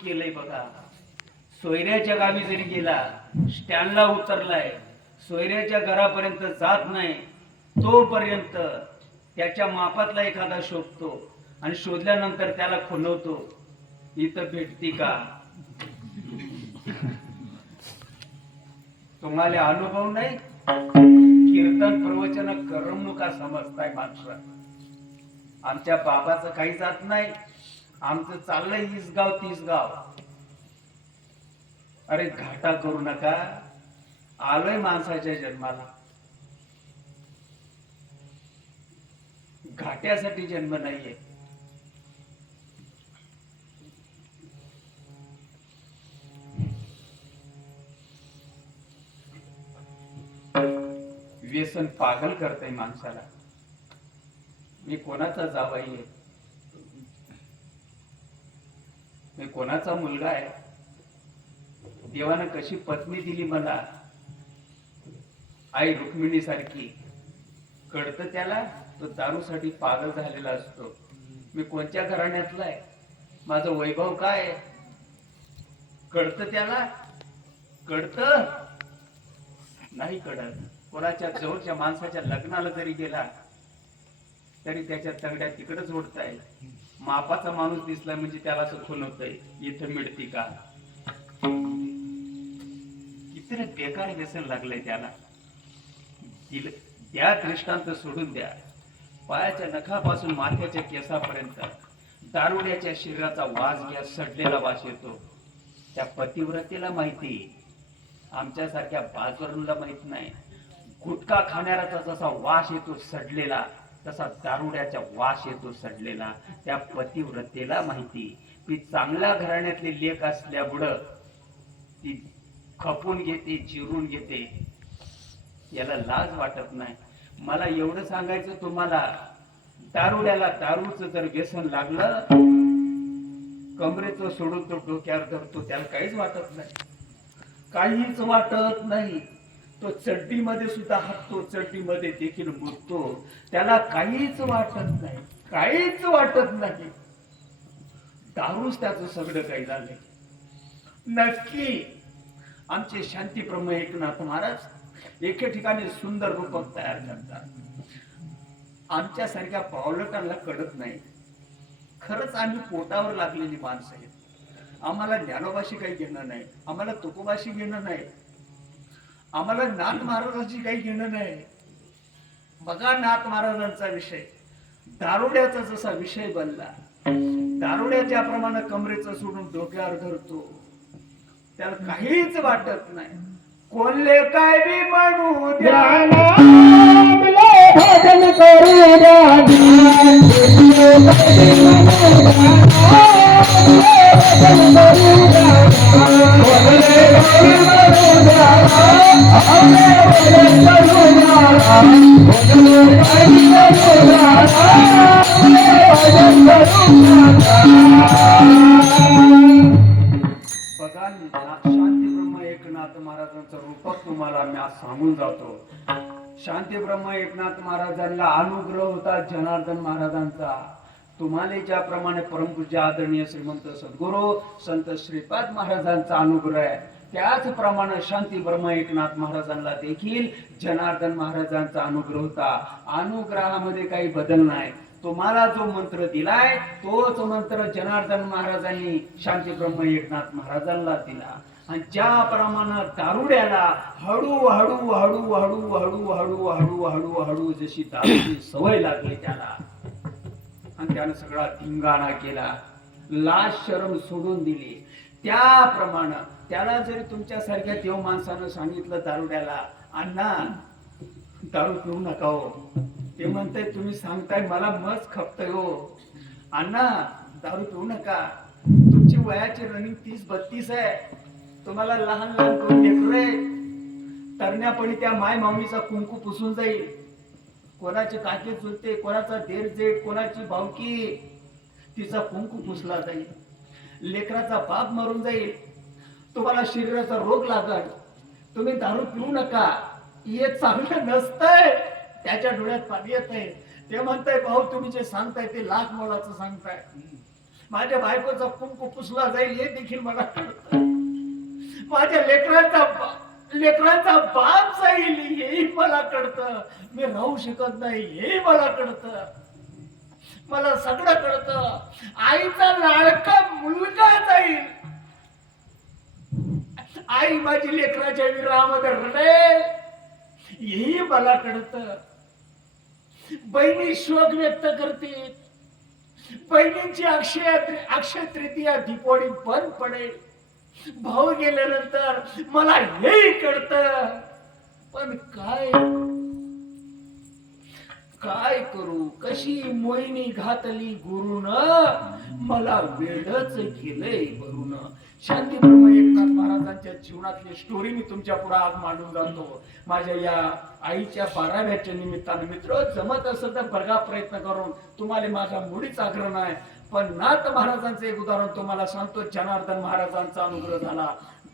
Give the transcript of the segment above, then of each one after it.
केलंय बघा. सोयऱ्याच्या गावी जरी गेला, स्टँडला उतरलाय, सोयऱ्याच्या घरापर्यंत जात नाही, तोपर्यंत त्याच्या मापातला एखादा शोधतो आणि शोधल्यानंतर त्याला खुलवतो, इथं भेटती का? तुम्हाला अनुभव नाही? कीर्तन प्रवचन करमणुका समजताय माणसं. आमच्या बाबाचं काही जात नाही, आमचं चाललंय इसगाव तीसगाव. अरे घाटा करू नका, आलोय माणसाच्या जन्माला, घाट्यासाठी जन्म नाहीये. व्यसन पागल करतय माणसाला. मी कोणाचा जावई आहे, मी कोणाचा मुलगा आहे, देवानं कशी पत्नी दिली मला, आई रुक्मिणी सारखी. कळतं त्याला, तो दारूसाठी पागल झालेला असतो. मी कोणत्या घराण्यातला आहे, माझं वैभव काय आहे, कळतं त्याला? कळतं नाही कळत. कोणाच्या जवळच्या माणसाच्या लग्नाला जरी गेला तरी त्याच्या तगड्या तिकडच ओढताय. मापाचा माणूस दिसला म्हणजे त्याला असं खुणवतंय, इथं मिळती का? किती बेकार व्यसन लागलंय त्याला. त्या दृष्टांत सोडून द्या. पायाच्या नखापासून माथ्याच्या केसापर्यंत दारुड्याच्या शरीराचा वास घ्या, सडलेला वास येतो. त्या पतिव्रतेला माहिती, आमच्यासारख्या बाजवरूनला माहित नाही. गुटखा खाणाऱ्याचा जसा वास येतो सडलेला, तसा दारुड्याचा वास येतो सडलेला. त्या पतिव्रतेला माहिती. ती चांगल्या घराण्यातली लेक असल्यामुळं ती खपून घेते, चिरून घेते, याला लाज वाटत नाही. मला एवढं सांगायचं तुम्हाला, दारुड्याला दारूचं जर व्यसन लागलं, कमरेचं सोडून तो डोक्यावर धरतो, त्याला काहीच वाटत नाही, काहीच वाटत नाही. तो चड्डीमध्ये सुद्धा हाकतो, चड्डीमध्ये देखील मुततो, त्याला काहीच वाटत नाही, काहीच वाटत नाही. दारूच त्याचं सगळं काही झालंय. नक्की आमचे शांतीप्रम एकनाथ महाराज एके ठिकाणी सुंदर रूपक तयार करतात. आमच्यासारख्या पावलटांना कळत नाही. खरंच आम्ही पोटावर लागलेली माणसं आहेत. आम्हाला ज्ञानोबाशी काही घेणं नाही, आम्हाला तुकोबाशी घेणं नाही, आम्हाला नाथ महाराजांची काही घेणं नाही. बघा नाथ महाराजांचा विषय, दारुड्याचा जसा विषय बनला, दारुड्या ज्याप्रमाणे कमरेचं सोडून डोक्यावर धरतो, त्याला काहीच वाटत नाही. कोल्हे काय बी म्हणू द्या, भजन करू बघा, शांतीब्रह्म एकनाथ महाराजांचं रूपक तुम्हाला मी आज सांगून जातो. शांतीब्रह्म एकनाथ महाराजांना अनुग्रह होता जनार्दन महाराजांचा. तुम्हाला ज्याप्रमाणे परमपूज्य आदरणीय श्रीमंत सद्गुरू संत श्रीपाद महाराजांचा अनुग्रह आहे, त्याचप्रमाणे शांती ब्रह्म एकनाथ महाराजांना देखील जनार्दन महाराजांचा अनुग्रह होता. अनुग्रहामध्ये काही बदल नाही. तुम्हाला जो मंत्र दिलाय तोच मंत्र जनार्दन महाराजांनी शांती ब्रह्म एकनाथ महाराजांना दिला. आणि ज्याप्रमाणे दारुड्याला हळूहळू हळूहळू हळूहळू हळूहळू हळूहळू जशी दारूची सवय लागली त्याला, आणि त्यानं सगळा धिंगाणा केला, लाज शरम सोडून दिली, त्याप्रमाणे त्याला जरी तुमच्यासारख्या देव माणसानं सांगितलं दारुड्याला, अण्णा दारू पिऊ नका हो, ते म्हणताय तुम्ही सांगताय मला मस्त खपतय हो, अण्णा दारू पिऊ नका, तुमची वयाची रनिंग 30-32 आहे, तुम्हाला लहान लहान करून लेकरे, तरण्यापणी त्या माय माऊलीचा कुंकू पुसून जाईल, कोणाचे काके चुलते, कोणाचा देर जेठ, कोणाची भावकी, तिचा कुंकू पुसला जाईल, लेकराचा बाप मरून जाईल, तुम्हाला शरीराचा रोग लागल, तुम्ही दारू पिऊ नका, हे चांगलं नसतंय. त्याच्या डोळ्यात पाणी येत आहे. ते म्हणताय भाऊ तुम्ही जे सांगताय ते लाख मोलाचं सांगताय, माझ्या बायकोचा कुंकू पुसला जाईल हे देखील मला कळतं. माझ्या लेकरांचा बाप जाईल हेही मला कळतं. मी राहू शकत नाही हेही मला कळतं. मला सगळं कळतं. आईचा लाडका मुलगा जाईल. आई माझी लेकराच्या विरामध्ये रडेल हेही मला कळतं. बहिणी शोक व्यक्त करतील. बहिणींची अक्षय तृतीया दीपावली बंद पडेल. भाऊ गेल्यानंतर मला हेही कळतं. पण काय करू? कशी मोहिनी घातली गुरुन, मला वेडच केलंय भरून. शांतीब्रह्म एकनाथ महाराजांच्या जीवनातली स्टोरी मी तुमच्या पुढे आज मांडून जातो. माझ्या या आईच्या 12व्याच्या निमित्तानं मित्र जमत असेल तर बघा प्रयत्न करून. तुम्हाला माझा मुळीच आग्रह नाही. पण नाथ महाराजांचं एक उदाहरण तुम्हाला सांगतो. जनार्दन महाराजांचा अनुग्रह झाला.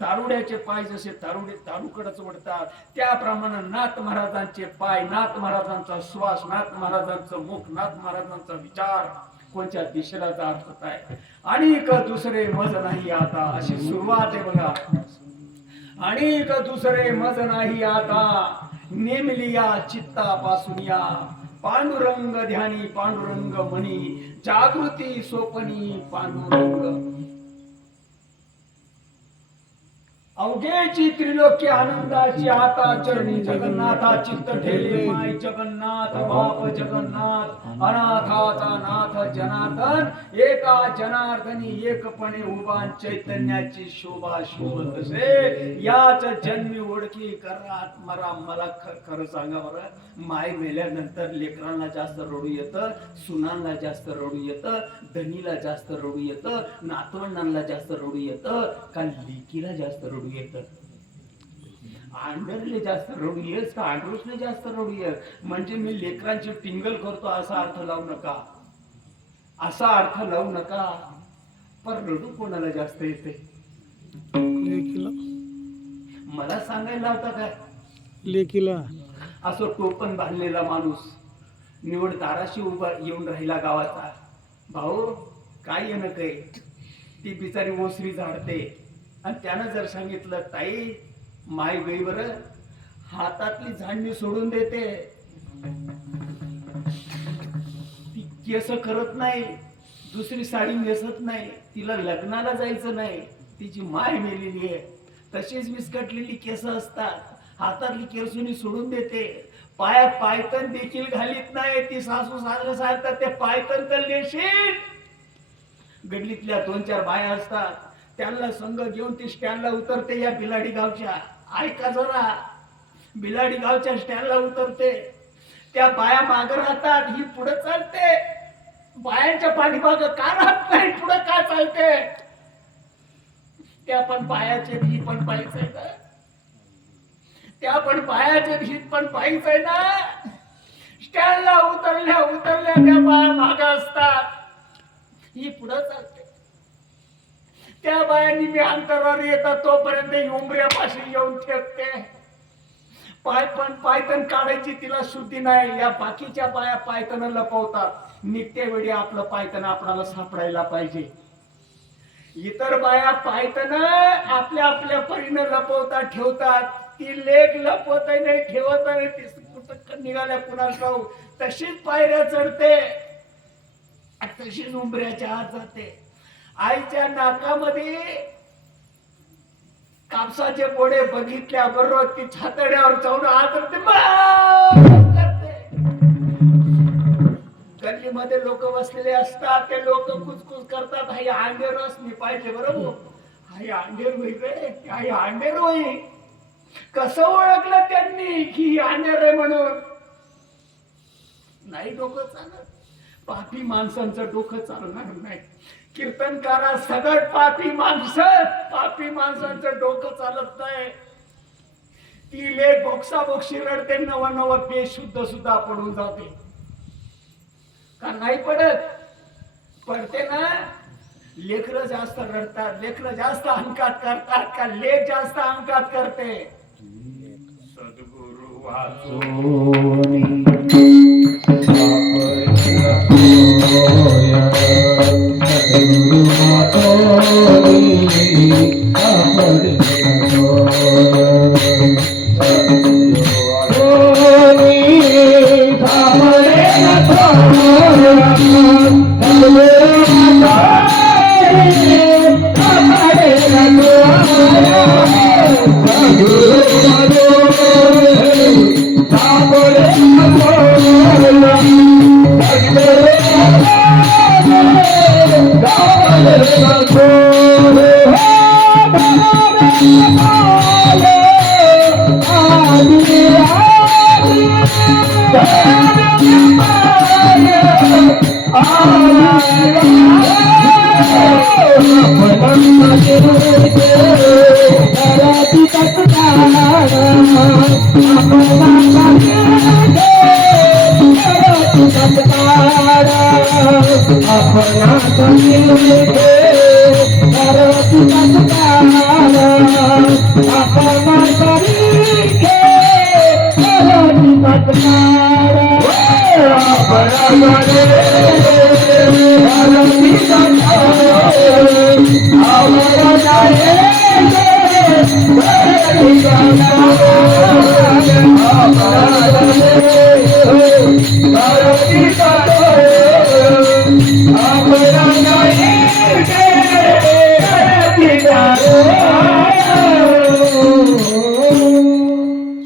दारुड्याचे पाय जसे दारूकडेच वळतात त्याप्रमाणे नाथ महाराजांचे पाय, नाथ महाराजांचा श्वास, नाथ महाराजांचं मुख, नाथ महाराजांचा विचार कोणत्या दिशेला जात होत आहे. आणि दुसरे मज नाही आता अशी सुरुवात आहे बघा. आणि दुसरे मज नाही आता नेमलिया चित्तापासून या. पांडुरंग ध्यानी पांडुरंग मनी जागृती सोपनी पांडुरंग. अवघेची त्रिलोक्य आनंदाची आता चरणी जगन्नाथा चित्त ठेले माय जगन्नाथ बाप जगन्नाथ अनाथाचा नाथ जनार्दन एका जनार्दनी एकपणे उभा चैतन्याची शोभा शोभतसे याच जन्मी ओळखी करत मला खरं सांगा बरं. माय मेल्यानंतर लेकरांना जास्त रडू येतं, सुनांना जास्त रडू येतं, धनीला जास्त रडू येतं, नातवंडांना जास्त रडू येतं का लेकीला जास्त रडू येतं? आंडरले जास्त रडू येस का आंड्रूसले जास्त रडू येत? म्हणजे मी लेकरांची टिंगल करतो असा अर्थ लावू नका, असा अर्थ लावू नका. पण रडू कोणाला जास्त येते? लेकीला. मला सांगायला होता काय? लेकीला. असं टोपण बांधलेला माणूस निवड दाराशी उभा येऊन राहिला गावाचा. भाऊ काय येणं काय? ती बिचारी ओसरी झाडते आणि त्यानं जर सांगितलं ताई माय गई बर, हातातली झाडणी सोडून देते. ती केस करत नाही, दुसरी साडी नेसत नाही, तिला लग्नाला जायचं नाही, तिची माय मेलेली आहे. तशीच विस्कटलेली केस असतात, हातातली केसुनी सोडून देते. पायात पायतन देखील घालीत नाही. ती सासू सासरे सांगतात ते पायतन तर नेशील. गल्लीतल्या 2-4 बाया असतात, त्यांना संघ घेऊन ती स्टँडला उतरते. या बिलाडी गावच्या, ऐका जरा, बिलाडी गावच्या स्टँडला उतरते. त्या बाया मागे राहतात, ही पुढे चालते. बायांच्या पाठीमाग का राहत नाही, पुढे का चालते? त्या पण पायाचे ही पण पायीच आहे ना, त्या पण पायाचे हित पण पायीच आहे ना. स्टँडला उतरल्या त्या बाया मागे असतात, ही पुढे चालते. त्या बायांनी मी अंतरावर येतात तोपर्यंत उंबऱ्यापाशी येऊन ठेवते. पायतन काढायची तिला शुद्धी नाही. या बाकीच्या बाया पायतन लपवतात. नित्य वेळी आपलं पायतन आपल्याला सापडायला पाहिजे. इतर बाया पायतन आपल्या परीने लपवतात, ठेवतात. ती लेख लपवत नाही, ठेवत नाही. ती कुठं निघाल्या कुणाला तशीच पायऱ्या चढते, तशीच उंबऱ्याच्या आत जाते. आईच्या नाकामध्ये कापसाचे बोडे बघितल्या बरोबर ती छातड्यावर जाऊन आदरते. गल्लीमध्ये लोक बसलेले असतात, ते लोक कुचकुच करतात, हाई अंडेर रस मी पाहिजे बरोबर, हाई अंडेर होई रे, हाई अंडेर होई. कसं ओळखलं त्यांनी की ही अंडेर आहे म्हणून? नाही डोकं चालत. पापी माणसांचं डोकं चालणार नाही. कीर्तनकारा सगळं पापी माणसांचं डोकं चालत नाही. ती लेख बोक्साबोक्षी रडते, नव बेशुद्ध सुद्धा पडून जाते. का नाही पडत? पडते ना. लेकरं जास्त रडतात, लेकरं जास्त अंकात करतात का लेख जास्त अंकात करते? सद्गुरु वाचून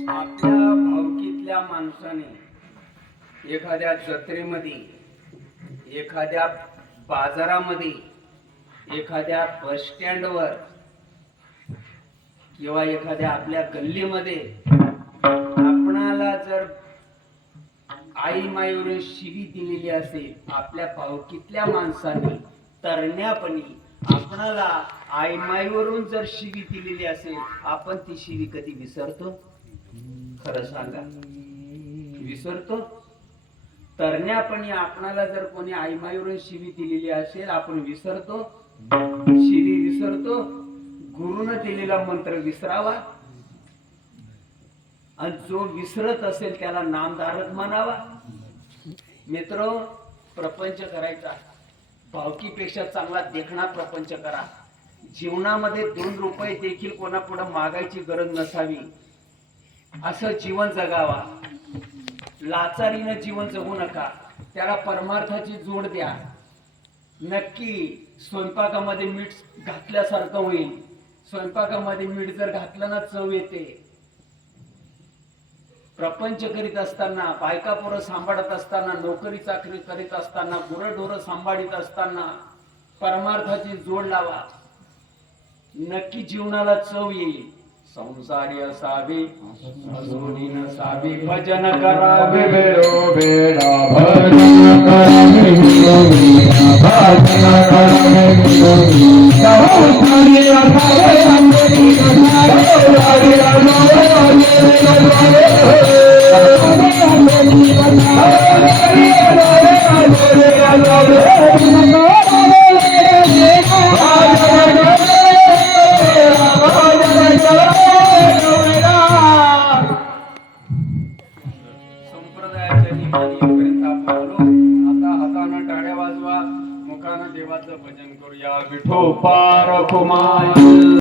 आपल्या भावकीतल्या माणसाने एखाद्या जत्रेमध्ये, एखाद्या बाजारामध्ये, एखाद्या बस स्टँडवर किंवा एखाद्या आपल्या गल्लीमध्ये आपणाला जर आई माईवरून शिवी दिलेली असेल, आपल्या भावकीतल्या माणसाने तरण्यापणी आपणाला आई माईवरून जर शिवी दिलेली असेल, आपण ती शिवी कधी विसरतो? खरं सांगा, विसरतो? तरण्यापणी आपणाला जर कोणी आई माईवरून शिवी दिलेली असेल, आपण विसरतो? शिवी विसरतो? गुरुनं दिलेला मंत्र विसरावा? आणि जो विसरत असेल त्याला नामधारक म्हणावा? मित्र, प्रपंच करायचा, भावकीपेक्षा चांगला देखणा प्रपंच करा. जीवनामध्ये 2 रुपये देखील कोणापुढे मागायची गरज नसावी, असं जीवन जगावा. लाचारीनं जीवन जगू नका, त्याला परमार्थाची जोड द्या. नक्की स्वयंपाकामध्ये मीठ घातल्यासारखं होईल. स्वयंपाकामध्ये मीठ जर घातलं ना, चव येते. प्रपंच करीत असताना, बायका पोरं सांभाळत असताना, नोकरी चाकरी करीत असताना, गुरंढोरं सांभाळीत असताना परमार्थाची जोड लावा. नक्की जीवनाला चव येईल. संसारी असावे, अजूनी नसावे, भजन करावे वेळोवेळा, भजन करावे वेळोवेळा, भजन करावे वेळोवेळा. संसारी असावे, अजूनी संप्रदायाच्या नियमाने इथपर्यंत आपण आलो. आता हातानं टाळ्या वाजवा, मुखानं देवाचं भजन करूया. विठो पार कुमार